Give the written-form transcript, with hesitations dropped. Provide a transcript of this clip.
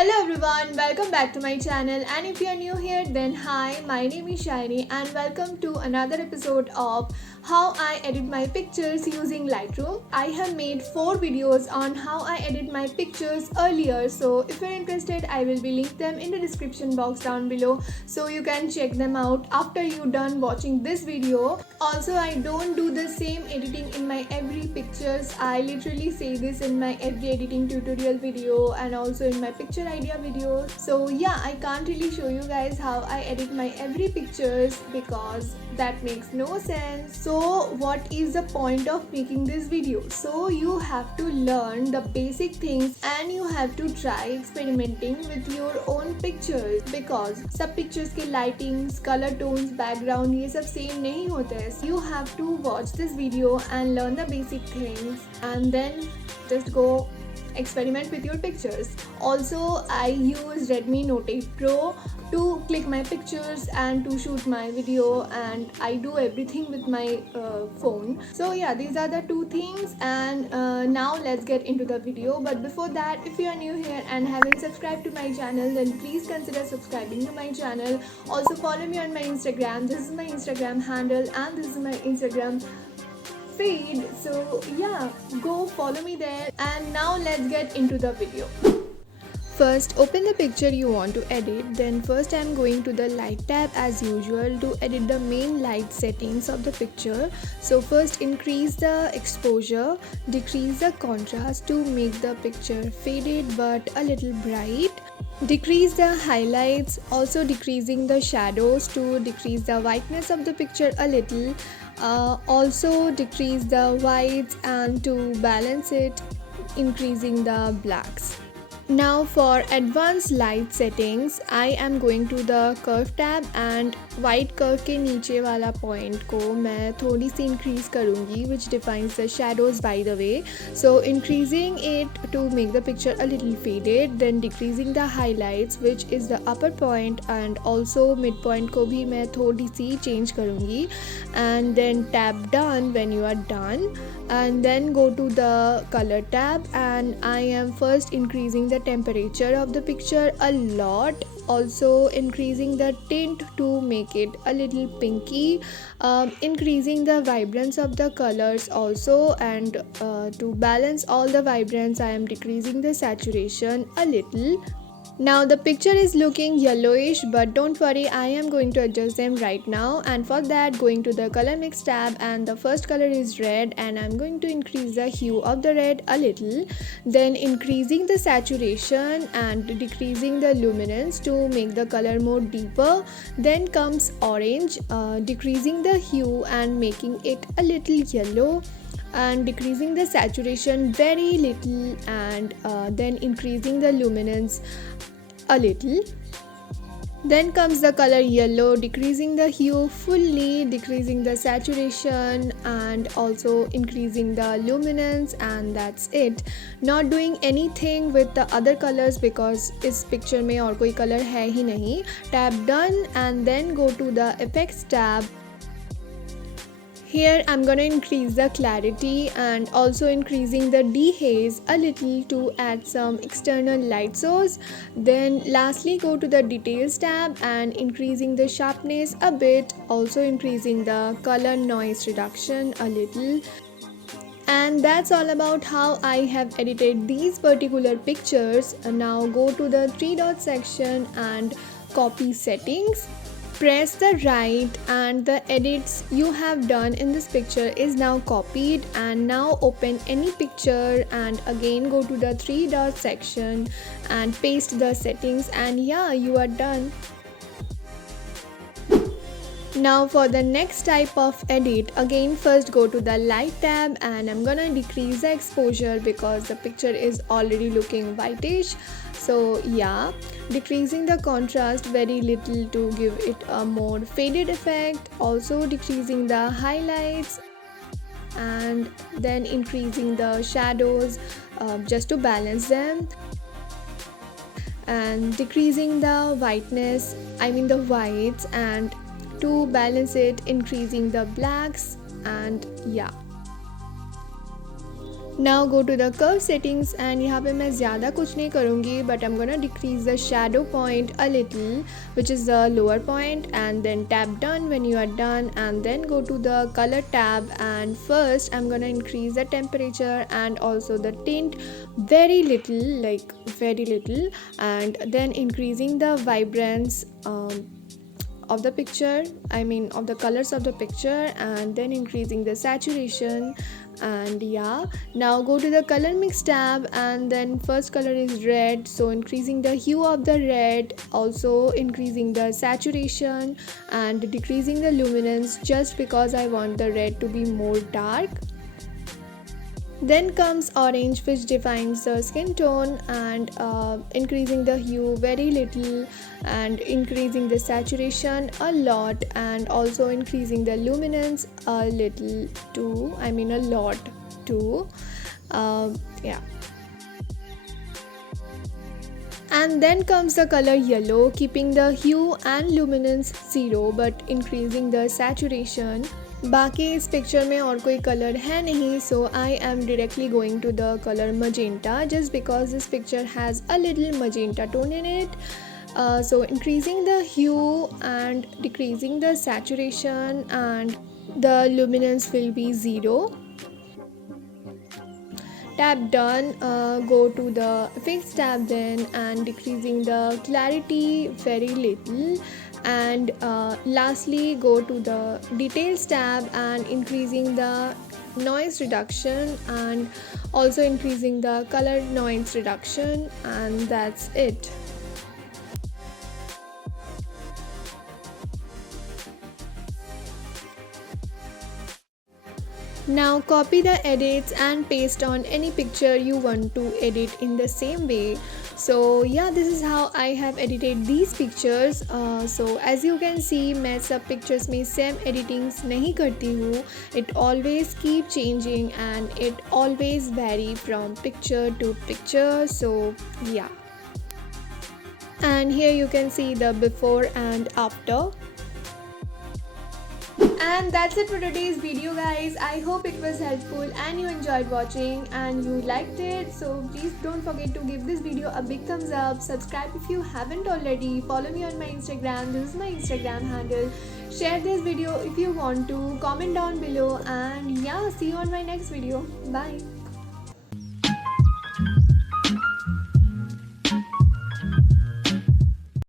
Hello everyone, welcome back to my channel, and if you are new here then hi, my name is Shaini and welcome to another episode of how I edit my pictures using Lightroom. I have made 4 videos on how I edit my pictures earlier, so if you're interested I will be link them in the description box down below so you can check them out after you done watching this video. Also, I don't do the same editing in my every pictures. I literally say this in my every editing tutorial video and also in my picture idea video. So yeah, I can't really show you guys how I edit my every pictures because that makes no sense. So what is the point of making this video? So you have to learn the basic things and you have to try experimenting with your own pictures because सब pictures के lightings, color tones, background ये सब same नहीं होते हैं. You have to watch this video and learn the basic things and then just go experiment with your pictures. Also, I use Redmi Note 8 Pro to click my pictures and to shoot my video, and I do everything with my phone. So yeah, these are the two things, and now let's get into the video. But before that, if you are new here and haven't subscribed to my channel, then please consider subscribing to my channel. Also follow me on my Instagram. This is my Instagram handle and this is my Instagram feed, so yeah, go follow me there. And now let's get into the video. First, open the picture you want to edit. Then first I'm going to the light tab as usual to edit the main light settings of the picture. So first increase the exposure, decrease the contrast to make the picture faded but a little bright. Decrease the highlights, also decreasing the shadows to decrease the whiteness of the picture a little. Also decrease the whites and to balance it, increasing the blacks. Now for advanced light settings, I am going to the curve tab and white curve के नीचे वाला point को मैं थोड़ी सी increase करूँगी, which defines the shadows by the way. So increasing it to make the picture a little faded, then decreasing the highlights which is the upper point and also midpoint को भी मैं थोड़ी सी change करूँगी, and then tap done when you are done. And then go to the color tab and I am first increasing the temperature of the picture a lot, also increasing the tint to make it a little pinky, increasing the vibrance of the colors also, and to balance all the vibrance I am decreasing the saturation a little. Now the picture is looking yellowish, but don't worry, I am going to adjust them right now, and for that going to the color mix tab and the first color is red and I'm going to increase the hue of the red a little, then increasing the saturation and decreasing the luminance to make the color more deeper. Then comes orange, decreasing the hue and making it a little yellow and decreasing the saturation very little, and then increasing the luminance a little. Then comes the color yellow, decreasing the hue fully, decreasing the saturation and also increasing the luminance, and that's it. Not doing anything with the other colors because इस picture में और कोई color है ही नहीं. Tap done and then go to the effects tab. Here I'm gonna increase the clarity and also increasing the dehaze a little to add some external light source. Then lastly go to the details tab and increasing the sharpness a bit, also increasing the color noise reduction a little. And that's all about how I have edited these particular pictures. Now go to the 3 dot section and copy settings. Press the right and the edits you have done in this picture is now copied, and now open any picture and again go to the 3 dot section and paste the settings, and yeah, you are done. Now for the next type of edit, again first go to the light tab and I'm gonna decrease the exposure because the picture is already looking whitish. So yeah, decreasing the contrast very little to give it a more faded effect, also decreasing the highlights and then increasing the shadows just to balance them, and decreasing the whiteness, the whites, and to balance it increasing the blacks, and yeah. Now go to the curve settings and यहाँ पे मैं ज़्यादा कुछ नहीं करूँगी, but I am gonna decrease the shadow point a little which is the lower point, and then tap done when you are done, and then go to the color tab, and first I'm gonna increase the temperature and also the tint very little, like very little, and then increasing the vibrance of the picture, I mean of the colors of the picture, and then increasing the saturation. And yeah, now go to the color mix tab, and then first color is red, so increasing the hue of the red, also increasing the saturation and decreasing the luminance just because I want the red to be more dark. Then comes orange, which defines the skin tone, and increasing the hue very little and increasing the saturation a lot, and also increasing the luminance a little too, I mean a lot too. Yeah. And then comes the color yellow, keeping the hue and luminance 0 but increasing the saturation. बाकी इस picture में और कोई colour है नहीं, so I am directly going to the colour magenta just because this picture has a little magenta tone in it. So increasing the hue and decreasing the saturation, and the luminance will be 0. Tap done, go to the effects tab then, and decreasing the clarity very little, and lastly go to the details tab and increasing the noise reduction and also increasing the color noise reduction, and that's it. Now copy the edits and paste on any picture you want to edit in the same way. So yeah, this is how I have edited these pictures. So as you can see, मैं सब pictures में same editings नहीं करती हूँ. It always keep changing and it always vary from picture to picture. So yeah. And here you can see the before and after. And that's it for today's video, guys. I hope it was helpful and you enjoyed watching and you liked it. So please don't forget to give this video a big thumbs up. Subscribe if you haven't already. Follow me on my Instagram. This is my Instagram handle. Share this video if you want to. Comment down below. And yeah, see you on my next video. Bye.